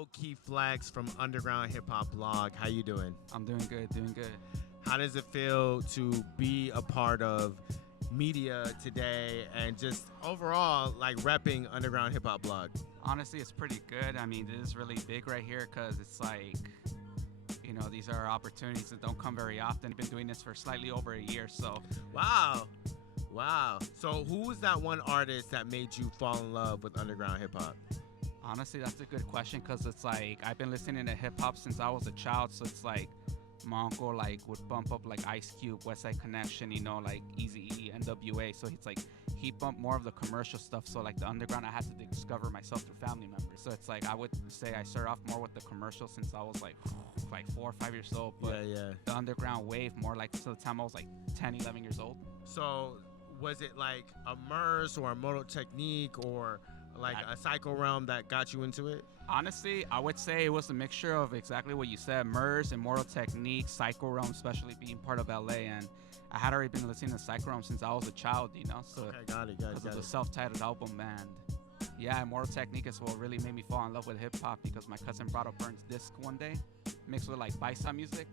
LoeKee Phlicks from Underground Hip Hop Blog. How you doing? I'm doing good, doing good. How does it feel to be a part of media today and just overall like repping Underground Hip Hop Blog? Honestly, it's pretty good. I mean, this is really big right here because it's like, you know, these are opportunities that don't come very often. I've been doing this for slightly over a year, so. Wow. So who was that one artist that made you fall in love with underground hip hop? Honestly, that's a good question because it's like I've been listening to hip hop since I was a child, so it's like my uncle like would bump up like Ice Cube, West Side Connection, you know, like Eazy-E, NWA. So it's like he bumped more of the commercial stuff. So like the underground, I had to discover myself through family members. So it's like I would say I started off more with the commercial since I was like 4 or 5 years old. But yeah. the underground wave more like to the time I was like 10, 11 years old. So was it like a Murs or a Moto Technique or like a Psycho Realm that got you into it? Honestly, I would say it was a mixture of exactly what you said, Murs, Immortal Technique, Psycho Realm, especially being part of LA. And I had already been listening to Psycho Realm since I was a child, you know? So okay, got it. Because of the self-titled album, and yeah, Immortal Technique is what really made me fall in love with hip-hop because my cousin brought a Burns disc one day, mixed with like Baisa music.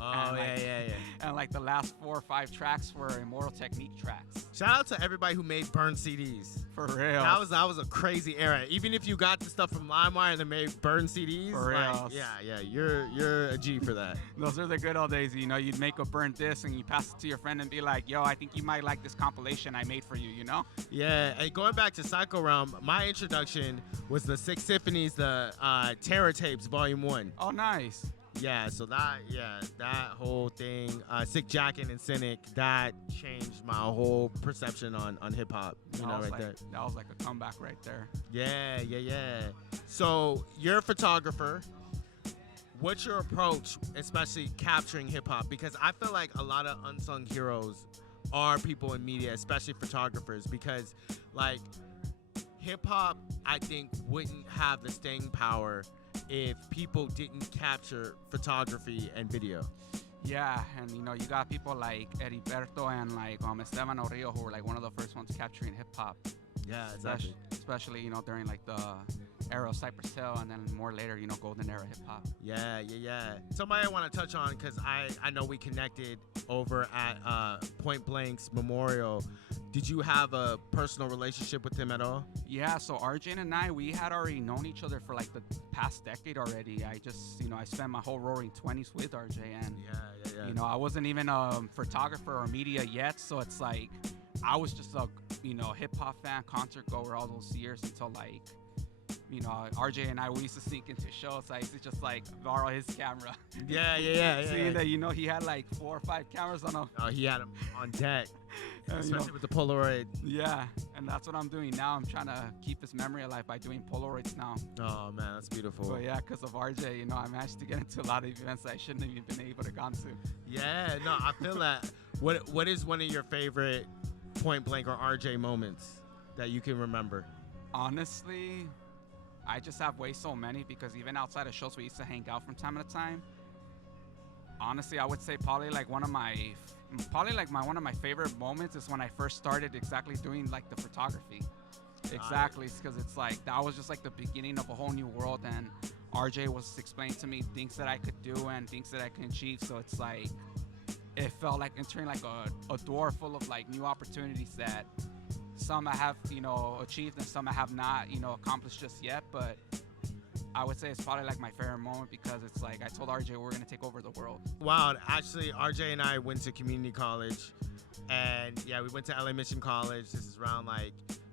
Oh, and, like, yeah. And like the last 4 or 5 tracks were Immortal Technique tracks. Shout out to everybody who made burn CDs. For real. That was a crazy era. Even if you got the stuff from LimeWire and made burn CDs, for real. Yeah, you're a G for that. Those are the good old days. You know, you'd make a burn disc and you pass it to your friend and be like, yo, I think you might like this compilation I made for you, you know? Yeah, and going back to Psycho Realm, my introduction was the Six Symphonies, the Terror Tapes, Volume 1. Oh, nice. Yeah, so that whole thing, Sick Jackin' and Cynic, that changed my whole perception on hip hop. You know, right there. That was like a comeback right there. Yeah. So you're a photographer. What's your approach, especially capturing hip hop? Because I feel like a lot of unsung heroes are people in media, especially photographers, because like hip hop, I think wouldn't have the staying power if people didn't capture photography and video. Yeah, and you know, you got people like Heriberto and like Esteban Orillo who were like one of the first ones capturing hip hop. Yeah, exactly. Especially, you know, during like the era of Cypress Hill and then more later, you know, golden era hip hop. Yeah. Somebody I want to touch on because I know we connected over at Point Blank's memorial. Did you have a personal relationship with him at all? Yeah, so RJ and I, we had already known each other for like the past decade already. I just, you know, I spent my whole roaring 20s with RJ, and yeah. You know, I wasn't even a photographer or media yet, so it's like I was just a, you know, hip hop fan, concert goer all those years until like, you know, RJ and I, we used to sneak into shows. I used to just like borrow his camera. Yeah. Seeing that, you know, he had like 4 or 5 cameras on him. Oh, he had them on deck, especially you know, with the Polaroid. Yeah, and that's what I'm doing now. I'm trying to keep his memory alive by doing Polaroids now. Oh man, that's beautiful. But yeah, because of RJ, you know, I managed to get into a lot of events that I shouldn't have even been able to gone to. Yeah, no, I feel that. What is one of your favorite Point Blank or RJ moments that you can remember? Honestly, I just have way so many because even outside of shows we used to hang out from time to time. Honestly, I would say probably one of my favorite moments is when I first started exactly doing like the photography. Exactly, because it's like that was just like the beginning of a whole new world, and RJ was explaining to me things that I could do and things that I can achieve. So it's like it felt like entering like a door full of like new opportunities that some I have, you know, achieved and some I have not, you know, accomplished just yet. But I would say it's probably like my favorite moment because it's like I told RJ we're gonna take over the world. Wow, actually, RJ and I went to community college, and yeah, we went to LA Mission College. This is around like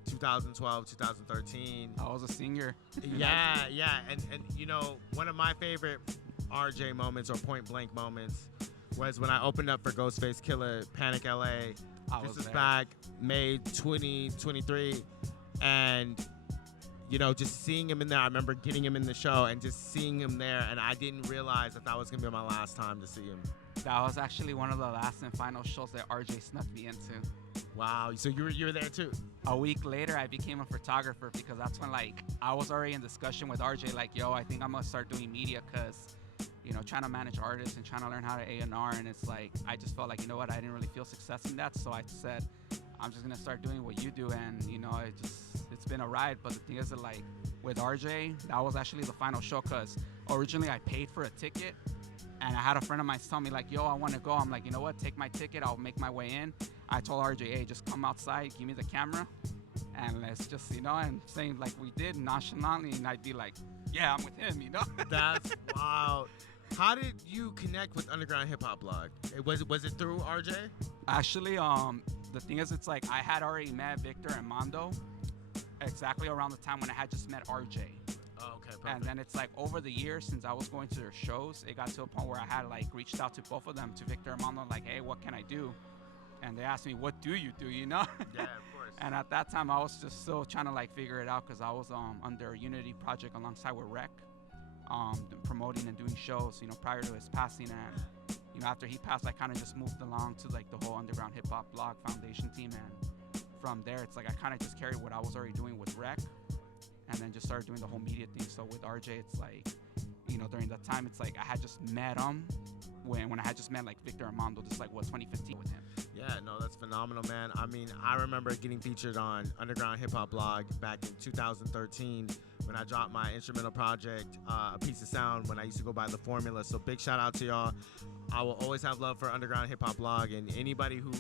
2012, 2013. I was a senior. Yeah, and you know, one of my favorite RJ moments or Point Blank moments was when I opened up for Ghostface Killer, Panic LA. This is back May 2023, and you know, just seeing him in there. I remember getting him in the show and just seeing him there, and I didn't realize that was gonna be my last time to see him. That was actually one of the last and final shows that RJ snuck me into. Wow, so you were there too? A week later, I became a photographer because that's when like I was already in discussion with RJ, like, yo, I think I'm gonna start doing media because, you know, trying to manage artists and trying to learn how to A&R, and it's like I just felt like, you know what, I didn't really feel success in that, so I said I'm just gonna start doing what you do, and you know, it's been a ride. But the thing is that like with RJ, that was actually the final show because originally I paid for a ticket and I had a friend of mine tell me like, yo, I want to go. I'm like, you know what? Take my ticket. I'll make my way in. I told RJ, hey, just come outside, give me the camera, and let's just, and saying like we did nonchalantly, and I'd be like, yeah, I'm with him, That's wild. How did you connect with Underground Hip Hop Blog? Was it through RJ? Actually, the thing is, it's like I had already met Victor and Mondo exactly around the time when I had just met RJ. Oh, okay, perfect. And then it's like over the years since I was going to their shows, it got to a point where I had like reached out to both of them, to Victor and Mondo, like, hey, what can I do? And they asked me, what do you do, Yeah, of course. And at that time, I was just still trying to like figure it out because I was under a Unity project alongside with Rec, promoting and doing shows, prior to his passing. And, after he passed, I kind of just moved along to like the whole Underground Hip Hop Blog Foundation team. And from there, it's like I kind of just carried what I was already doing with Rec and then just started doing the whole media thing. So with RJ, it's like, during that time, it's like I had just met him when I had just met like Victor Armando, just like 2015 with him. Yeah, no, that's phenomenal, man. I mean, I remember getting featured on Underground Hip Hop Blog back in 2013 when I dropped my instrumental project, A Piece of Sound, when I used to go by The Formula. So big shout out to y'all. I will always have love for Underground Hip Hop Blog, and anybody who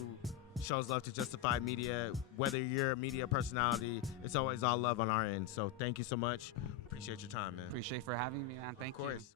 shows love to Justified Media, whether you're a media personality, it's always all love on our end. So thank you so much. Appreciate your time, man. Appreciate for having me, man. Thank you. Of course.